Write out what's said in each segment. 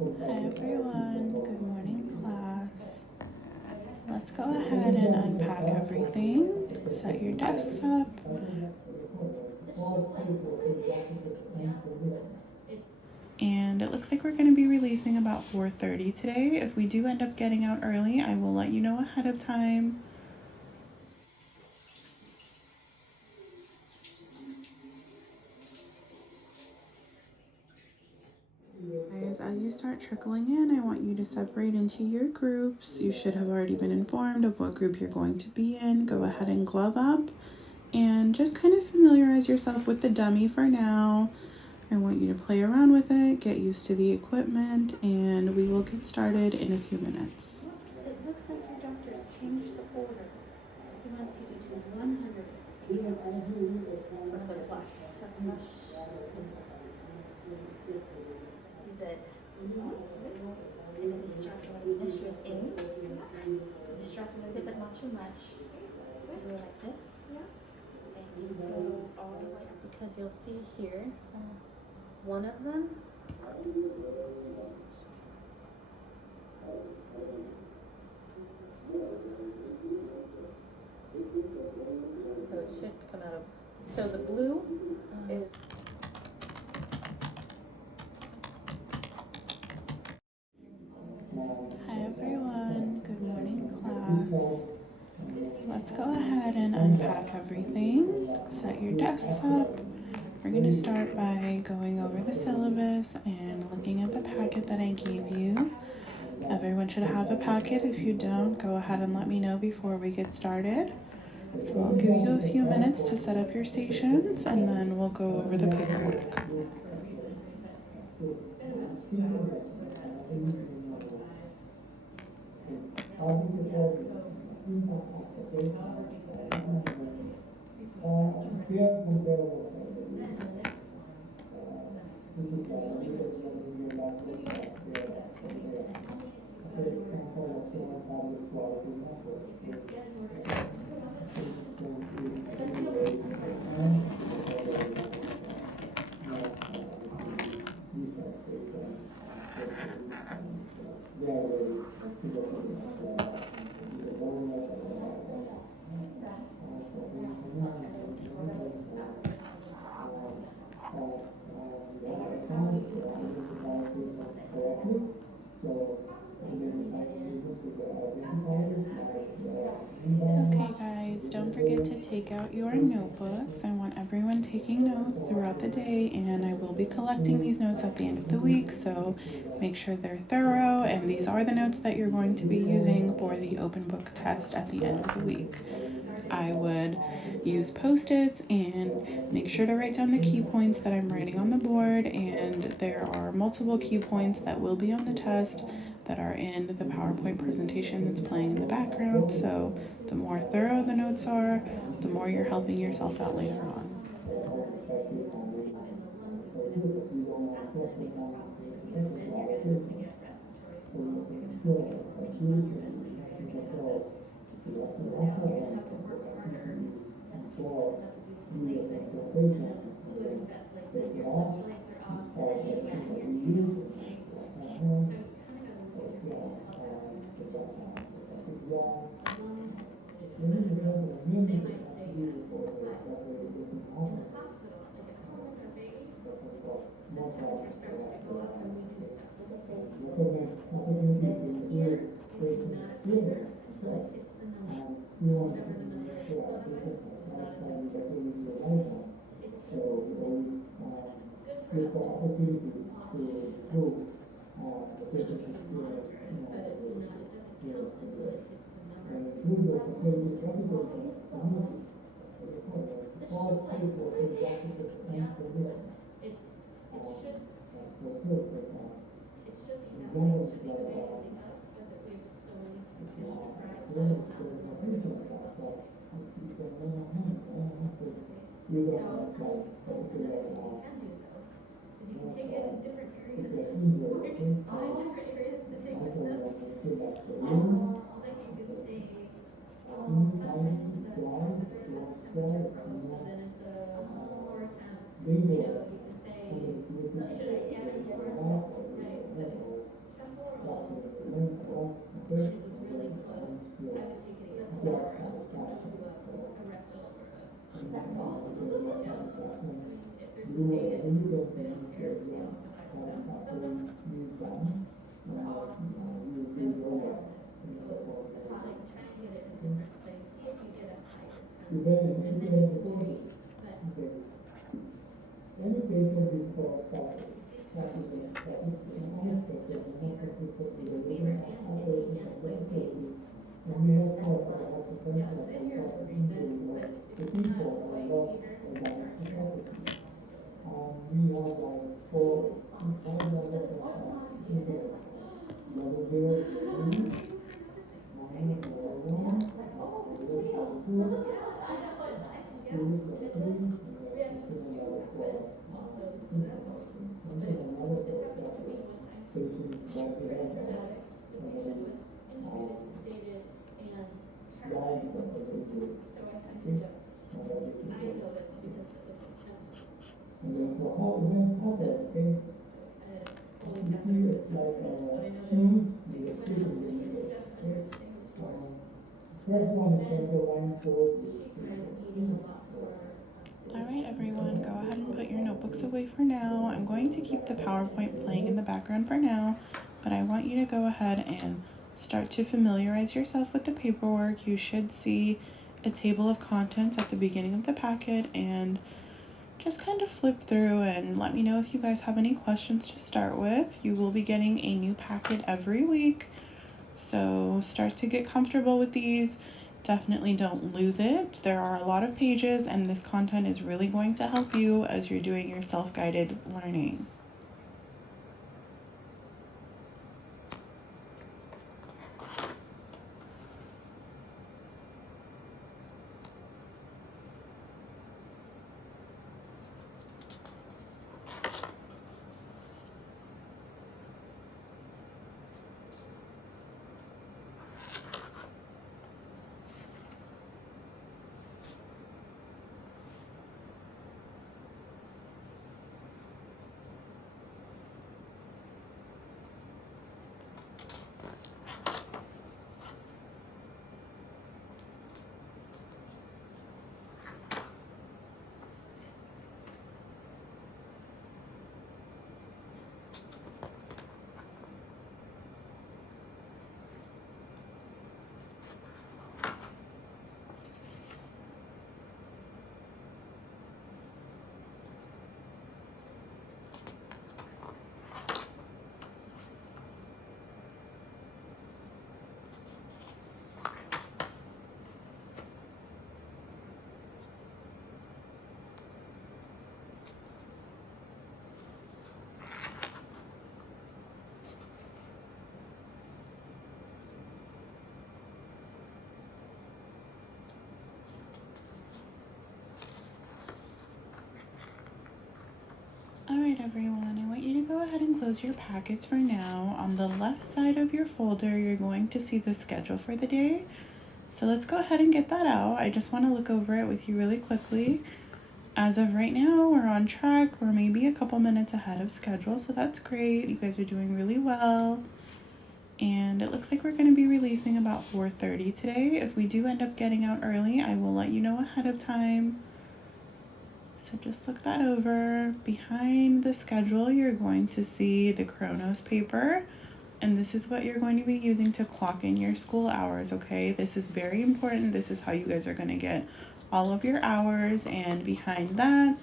Hi everyone, good morning class. So let's go ahead and unpack everything, set your desks up. And it looks like we're going to be releasing about 4:30 today. If we do end up getting out early, I will let you know ahead of time. As you start trickling in, I want you to separate into your groups. You should have already been informed of what group you're going to be in. Go ahead and glove up and just kind of familiarize yourself with the dummy for now. I want you to play around with it, get used to the equipment, and we will get started in a few minutes. It looks like your doctor's changed the order. He wants you to do 100 years for the flush. You did. And then you start like this in. You stretch a little bit, but not too much. You go like this. And you go all the way up because you'll see here one of them. So it should come out of. So the blue is. Hi everyone, good morning class. So let's go ahead and unpack everything, set your desks up. We're going to start by going over the syllabus and looking at the packet that I gave you. Everyone should have a packet. If you don't, go ahead and let me know before we get started. So I'll give you a few minutes to set up your stations and then we'll go over the paperwork. Okay guys, don't forget to take out your notebooks. I want everyone taking notes throughout the day and I will be collecting these notes at the end of the week, so make sure they're thorough, and these are the notes that you're going to be using for the open book test at the end of the week. I would use Post-its and make sure to write down the key points that I'm writing on the board, and there are multiple key points that will be on the test that are in the PowerPoint presentation that's playing in the background, so the more thorough the notes are, the more you're helping yourself out later on. All right, everyone, go ahead and put your notebooks away for now. I'm going to keep the PowerPoint playing in the background for now, but I want you to go ahead and start to familiarize yourself with the paperwork. You should see a table of contents at the beginning of the packet, and just kind of flip through and let me know if you guys have any questions to start with. You will be getting a new packet every week, so start to get comfortable with these. Definitely don't lose it. There are a lot of pages, and this content is really going to help you as you're doing your self-guided learning. Alright, everyone, I want you to go ahead and close your packets for now. On the left side of your folder, you're going to see the schedule for the day. So let's go ahead and get that out. I just want to look over it with you really quickly. As of right now, we're on track. We're maybe a couple minutes ahead of schedule, so that's great. You guys are doing really well. And it looks like we're going to be releasing about 4:30 today. If we do end up getting out early, I will let you know ahead of time. So just look that over. Behind the schedule, you're going to see the Chronos paper. And this is what you're going to be using to clock in your school hours, okay? This is very important. This is how you guys are going to get all of your hours. And behind that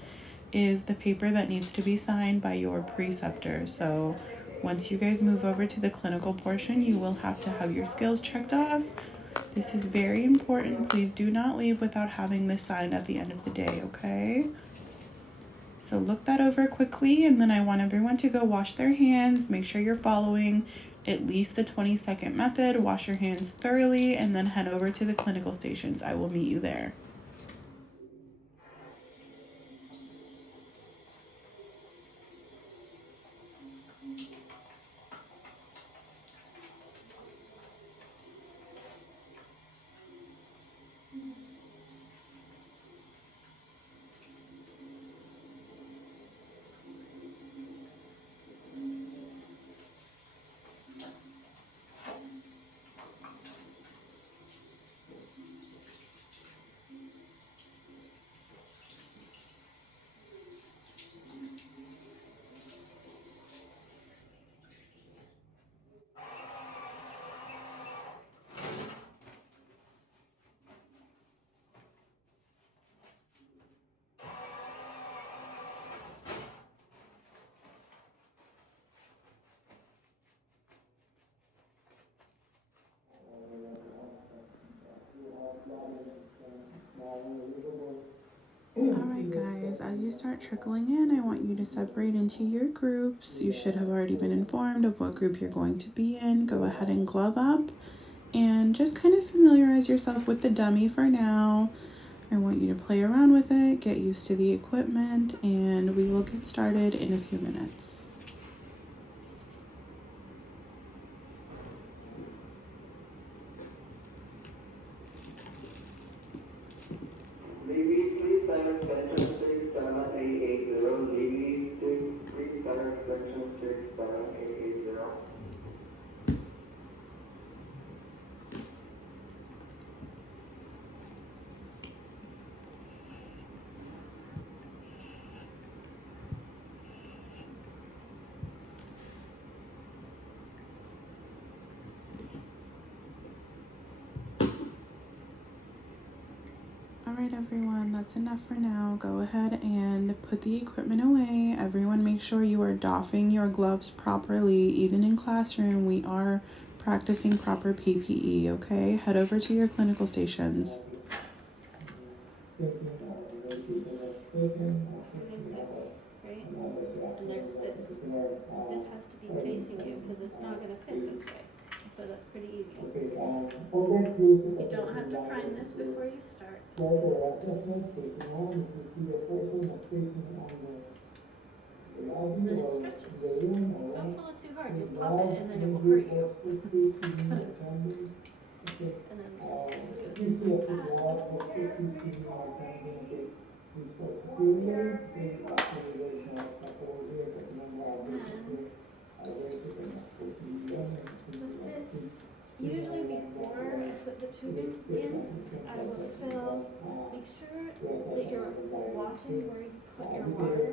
is the paper that needs to be signed by your preceptor. So once you guys move over to the clinical portion, you will have to have your skills checked off. This is very important. Please do not leave without having this signed at the end of the day, okay? So look that over quickly, and then I want everyone to go wash their hands. Make sure you're following at least the 20-second method. Wash your hands thoroughly, and then head over to the clinical stations. I will meet you there. as you start trickling in, I want you to separate into your groups. You should have already been informed of what group you're going to be in. Go ahead and glove up and just kind of familiarize yourself with the dummy for now. I want you to play around with it, get used to the equipment, and we will get started in a few minutes. Lady, please silence pension 67880. Lady, please silence pension 67880. Alright everyone, that's enough for now. Go ahead and put the equipment away. Everyone make sure you are doffing your gloves properly. Even in classroom, we are practicing proper PPE, okay? Head over to your clinical stations. Doing this, right? And there's this. This has to be facing you because it's not going to fit this way. So that's pretty easy. You don't have to prime this before you start. And then it stretches. Don't pull it too hard. You'll pop it and then it will hurt you. And then it goes in like that. With this, usually before I put the tubing in, I will fill, make sure that you're watching where you put your water.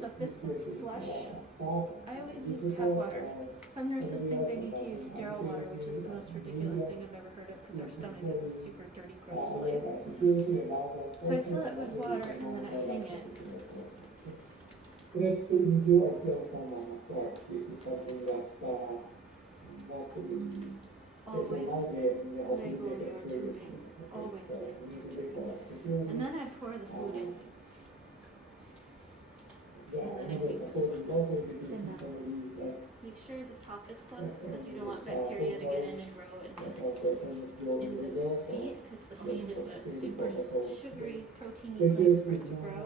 So if this is flush, I always use tap water. Some nurses think they need to use sterile water, which is the most ridiculous thing I've ever heard of because our stomach is a super dirty, gross place. So I fill it with water and then I hang it. Always label your tubing. Always label your tubing. And then I pour the food in. And then I hang this one. Sit down. Make sure the top is closed because you don't want bacteria to get in and grow in the feed because the feed is a super sugary, proteiny place for it to grow.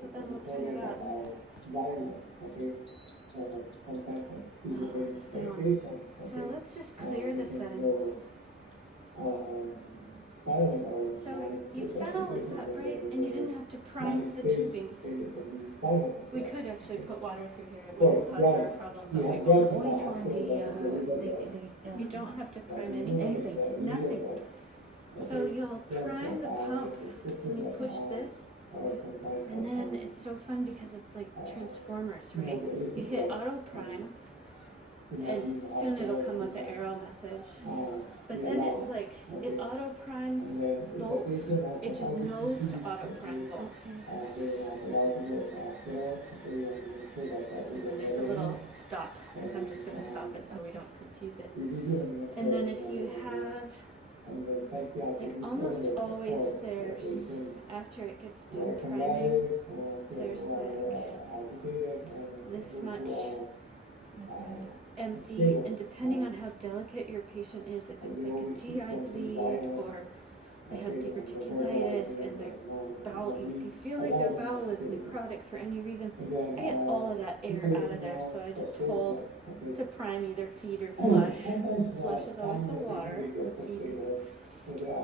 So then we'll turn it up. So let's just clear the settings. So you've set all this up, right? And you didn't have to prime the tubing. We could actually put water through here. It wouldn't cause our problem, but we won't. You don't have to prime anything. Nothing. So you'll prime the pump when you push this. And then it's so fun because it's like Transformers, right? You hit auto prime. And soon it'll come with an arrow message. But then it's like, it auto primes both. It just knows to auto prime both. And then there's a little stop. I'm just going to stop it so we don't confuse it. And then if you have, like almost always there's, after it gets done priming, there's like this much empty, and depending on how delicate your patient is, if it's like a GI bleed or they have diverticulitis and their bowel, if you feel like their bowel is necrotic for any reason, I get all of that air out of there, so I just hold to prime either feed or flush. Flush is always the water, feed is,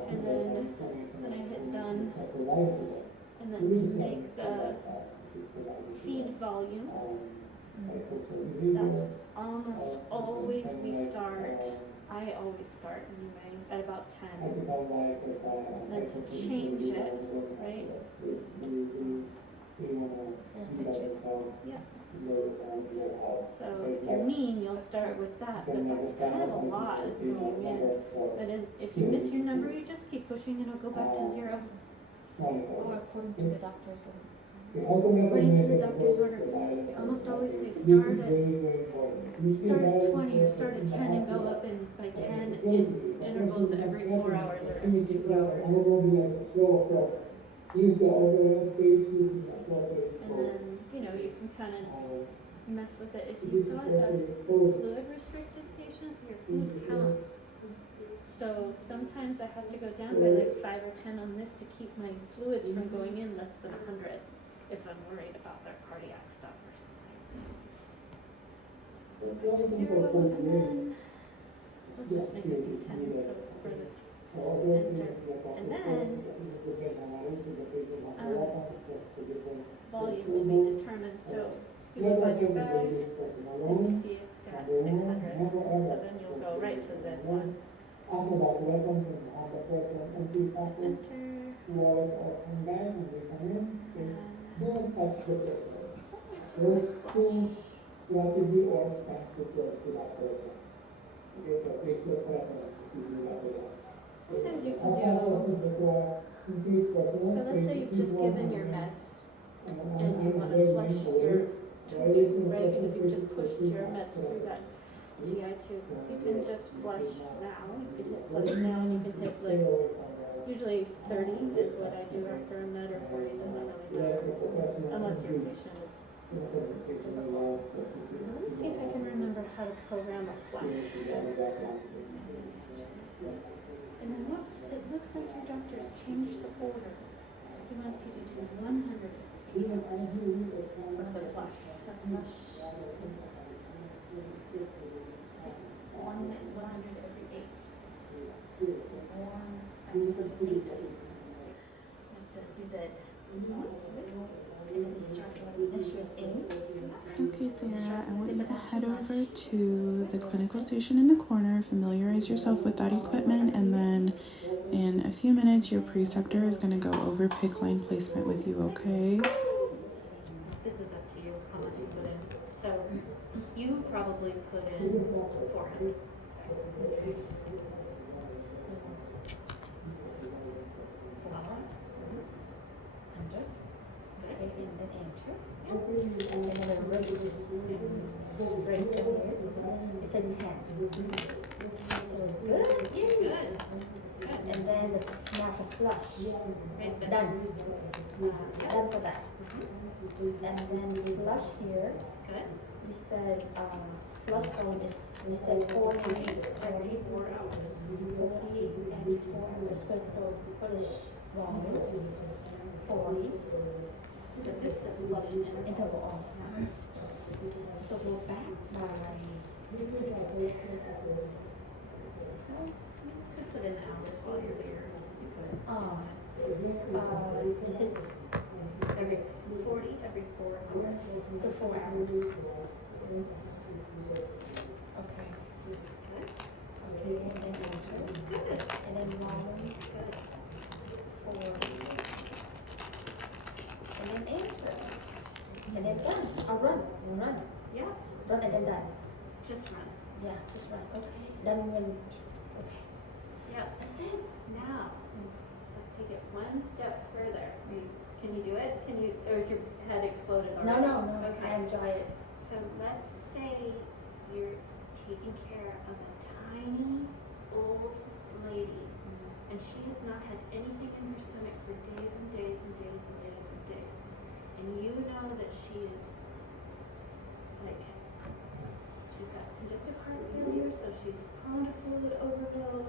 and then I hit done, and then to make the feed volume, that's almost always we start, I always start anyway, at about 10. Then to change it, right? Yeah. So if you're mean, you'll start with that, but that's kind of a lot going in. But if you miss your number, you just keep pushing and it'll go back to 0. Or according to the doctor's according to the doctor's order, they almost always say start at 20 or start at 10 and go up in by 10 in intervals every 4 hours or every 2 hours. And then, you know, you can kind of mess with it. If you've got a fluid restricted patient, your fluid counts. So sometimes I have to go down by like 5 or 10 on this to keep my fluids from going in less than 100 if I'm worried about their cardiac stuff or something. 0, and then let's just make it 10 so for the enter. And then volume to be determined. So you look on your bag and you see it's got 600. So then you'll go right to this one. Enter. Sometimes you can do, so let's say you've just given your meds and you want to flush your tubing, right? Because you've just pushed your meds through that GI tube. You can just flush now. You can hit flush now and you can hit like, usually 30 is what I do after a med, or 40 doesn't really matter. Unless your patient is difficult. Let me see if I can remember how to program a flush. And then whoops, it looks like your doctor's changed the order. He wants you to do 100 hours for the flush. So flush is 100 every 8. 1 times 8. Let's do that. And then you start when she was in. Okay, Sarah, I want you to head over to the clinical station in the corner, familiarize yourself with that equipment, and then in a few minutes, your preceptor is going to go over PICC line placement with you, okay? This is up to you, how much you put in. So you probably put in 400. So 400. Enter. Okay, and then enter. And then the rate over here. It said 10. So it's good. Yeah, good. And then now for flush. Right, done. Done for that. And then flush here. Good. You said flush zone is, you said 40 every 4 hours. 40 every 4 hours. So flush volume 40. But this is flush interval on. So go back by. You could put in hours while you're here. Is it every 40 every 4 hours? So 4 hours. Okay. Okay, and then enter. Good. And then volume. Good. 40. And then enter. And then done. Run. Yeah. Run and then done. Just run. Yeah, just run. Okay. Then when. Okay. Yeah. That's it. Now, let's take it one step further. Can you do it? Or is your head exploded already? No. Okay. I enjoy it. So let's say you're taking care of a tiny old lady, and she has not had anything in her stomach for days and days and days and days and days. And you know that she is like, she's got congestive heart failure, so she's prone to fluid overload.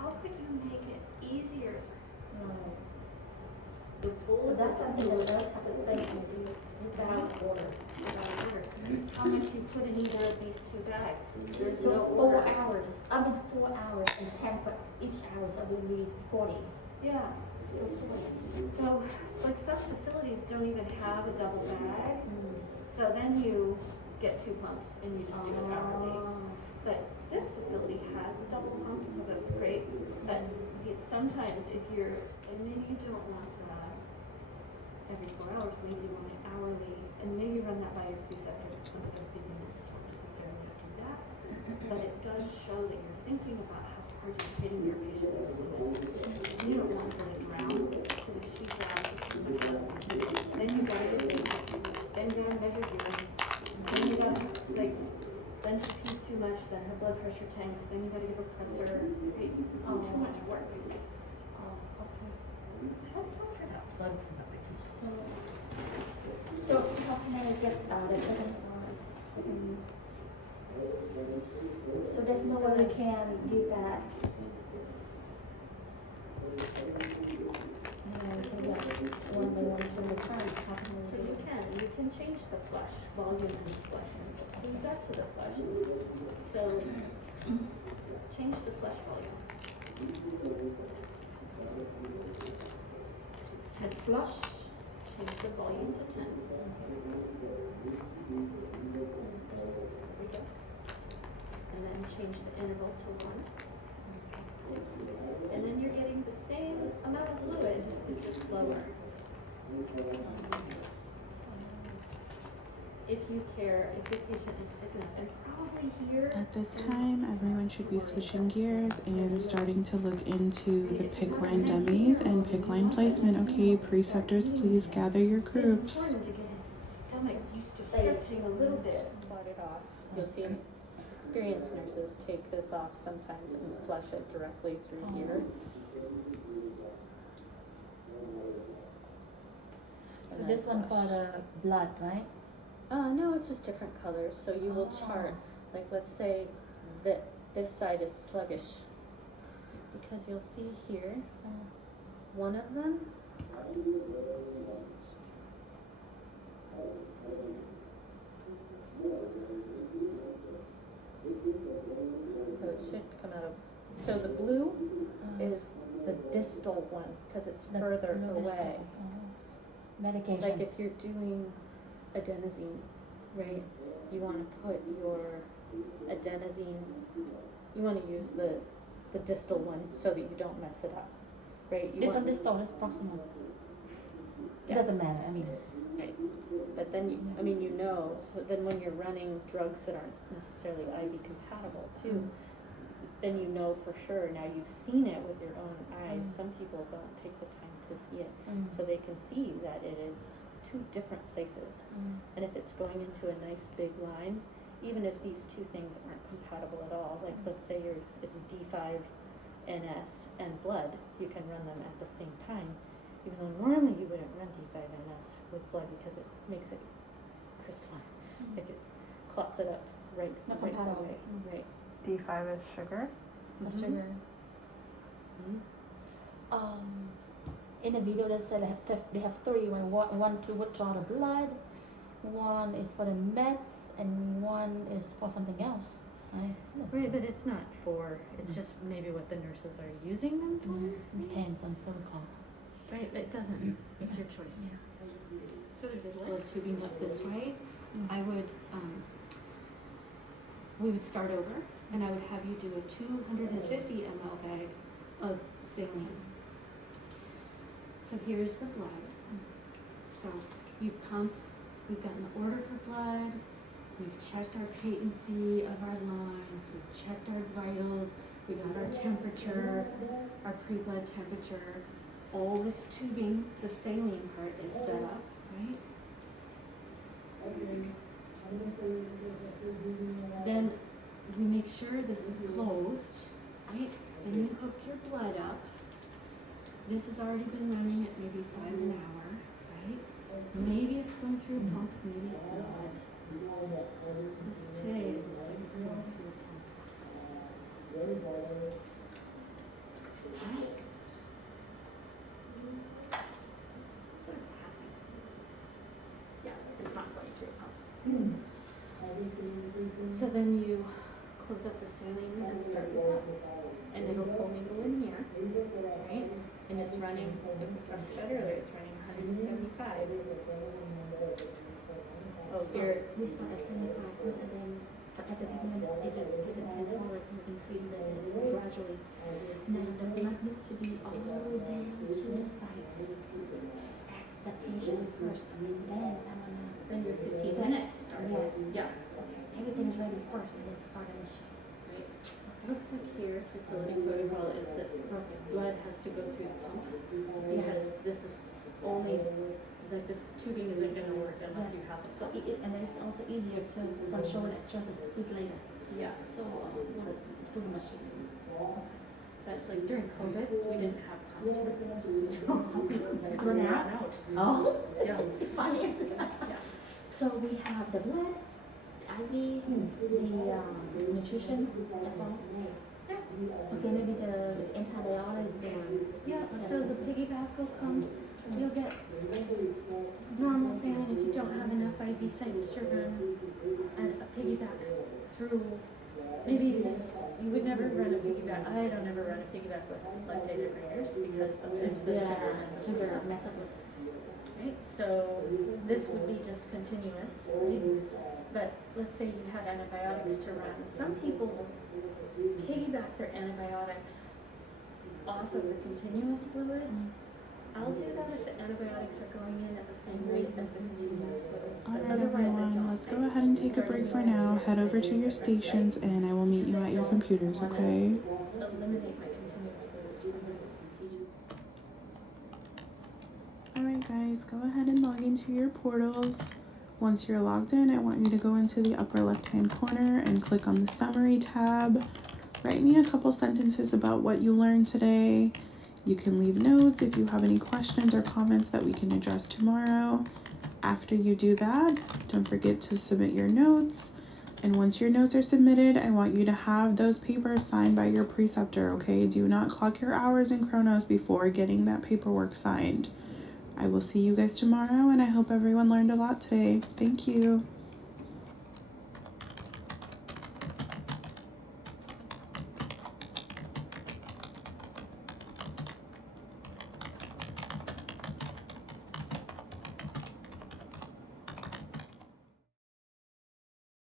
How could you make it easier? The goal is that's something that does have to think and do without order. How much you put in either of these 2 bags? There's so no 4 hours. 4 hours and 10 for each hour, so we need 40. Yeah. So 40. So like some facilities don't even have a double bag. So then you get 2 pumps and you just do it hourly. But this facility has a double pump, so that's great. But sometimes if you're, and maybe you don't want every 4 hours, maybe you want it hourly, and maybe run that by your preceptor. Sometimes the units don't necessarily do that, but it does show that you're thinking about how hard you're hitting your patient with fluids. You don't want her to drown, because if she drowns, she's going to have work. Oh, okay. That's not for that flood familiarity. So how can I get the second one? So there's no way we can do that. And we can get one by one from the front. How can we So do you it? can change the flush, volume and flush. So back to the flush. So change the flush volume. Head flush, change the volume to 10. And then change the interval to 1. And then you're getting the same amount of fluid, it's just slower. If you care, if your patient is sick enough, and probably here. At this time, everyone should be switching gears and starting to look into the PICC line dummies and PICC line placement. Okay, preceptors, please gather your groups. It's important to get his stomach used to stretching a little bit. Blot it off. You'll see experienced nurses take this off sometimes and flush it directly through here. So this one for the blood, right? No, it's just different colors. So you will chart, like let's say that this side is sluggish. Because you'll see here, one of them. So it should come out of, so the blue is the distal one, because it's further away. Medication. Like if you're doing adenosine, right? You want to put your adenosine, you want to use the distal one so that you don't mess it up, right? You This want, one, this one is proximal. It Yes. doesn't matter. I mean, right? But then, I mean, you know, so then when you're running drugs that aren't necessarily IV compatible too, then you know for sure. Now you've seen it with your own eyes. Some people don't take the time to see it, so they can see that it is two different places. And if it's going into a nice big line, even if these two things aren't compatible at all, like let's say it's D5 NS and blood, you can run them at the same time. Even though normally you wouldn't run D5 NS with blood because it makes it crystallize, like it clots it up right compatible. away, right? D5 is sugar. a sugar. In the video they said they have three. One to withdraw the blood, one is for the meds, and one is for something else. Right? Right, but it's not for, it's just maybe what the nurses are using them for. Depends on protocol. Right, it doesn't, it's your choice. So there's this little tubing like this, right? I would, we would start over and I would have you do a 250 ml bag of saline. So here's the blood. So you've pumped, we've gotten the order for blood, we've checked our patency of our lines, we've checked our vitals, we got our temperature, our pre-blood temperature. All this tubing, the saline part is set up, right? Then we make sure this is closed, right? Then you hook your blood up. This has already been running at maybe 5 an hour, right? Maybe it's going through a pump, maybe it's not. This today, it looks like it's going through a pump. Right? What is happening? Yeah, it's not going through a pump. So then you close up the saline and start your pump. And it'll pull needle in here, right? And it's running, like we talked about earlier, it's running 175. Oh, here, We start at 75 first, and then at the beginning, the patient can tolerate and increase it gradually. Now the blood needs to be all the way down to the site at the patient first, and then then your 15 minutes starts. Yes. Yeah. Everything is ready first, and then start a machine. Right. Looks like here, facility protocol is that blood has to go through the pump because this is only, like this tubing isn't going to work unless you have it. So and then it's also easier to control that stress as speed later. Yeah. So we'll do the machine. but like during COVID, we didn't have tons for things, so we Ran ran out? out. Oh, Yeah. funny, isn't it? Yeah. So we have the blood, IV, the nutrition, that's all. Yeah. Okay, maybe the antibiotics and Yeah, so the piggyback will come. You'll get normal saline if you don't have enough IV sites to run a piggyback through. Maybe this, you would never run a piggyback. I don't ever run a piggyback with lactated breeders because sometimes the sugar messes with sugar them, mess up with. right? So this would be just continuous, right? But let's say you had antibiotics to run. Some people will piggyback their antibiotics off of the continuous fluids. I'll do that if the antibiotics are going in at the same rate as the continuous fluids. All But right, otherwise, I everyone, don't. let's go ahead and take a break for now. Head over to your stations and I will meet you at your computers, okay? Eliminate my continuous fluids from my infusion. All right, guys, go ahead and log into your portals. Once you're logged in, I want you to go into the upper left-hand corner and click on the summary tab. Write me a couple sentences about what you learned today. You can leave notes if you have any questions or comments that we can address tomorrow. After you do that, don't forget to submit your notes. And once your notes are submitted, I want you to have those papers signed by your preceptor, okay? Do not clock your hours in Chronos before getting that paperwork signed. I will see you guys tomorrow, and I hope everyone learned a lot today. Thank you.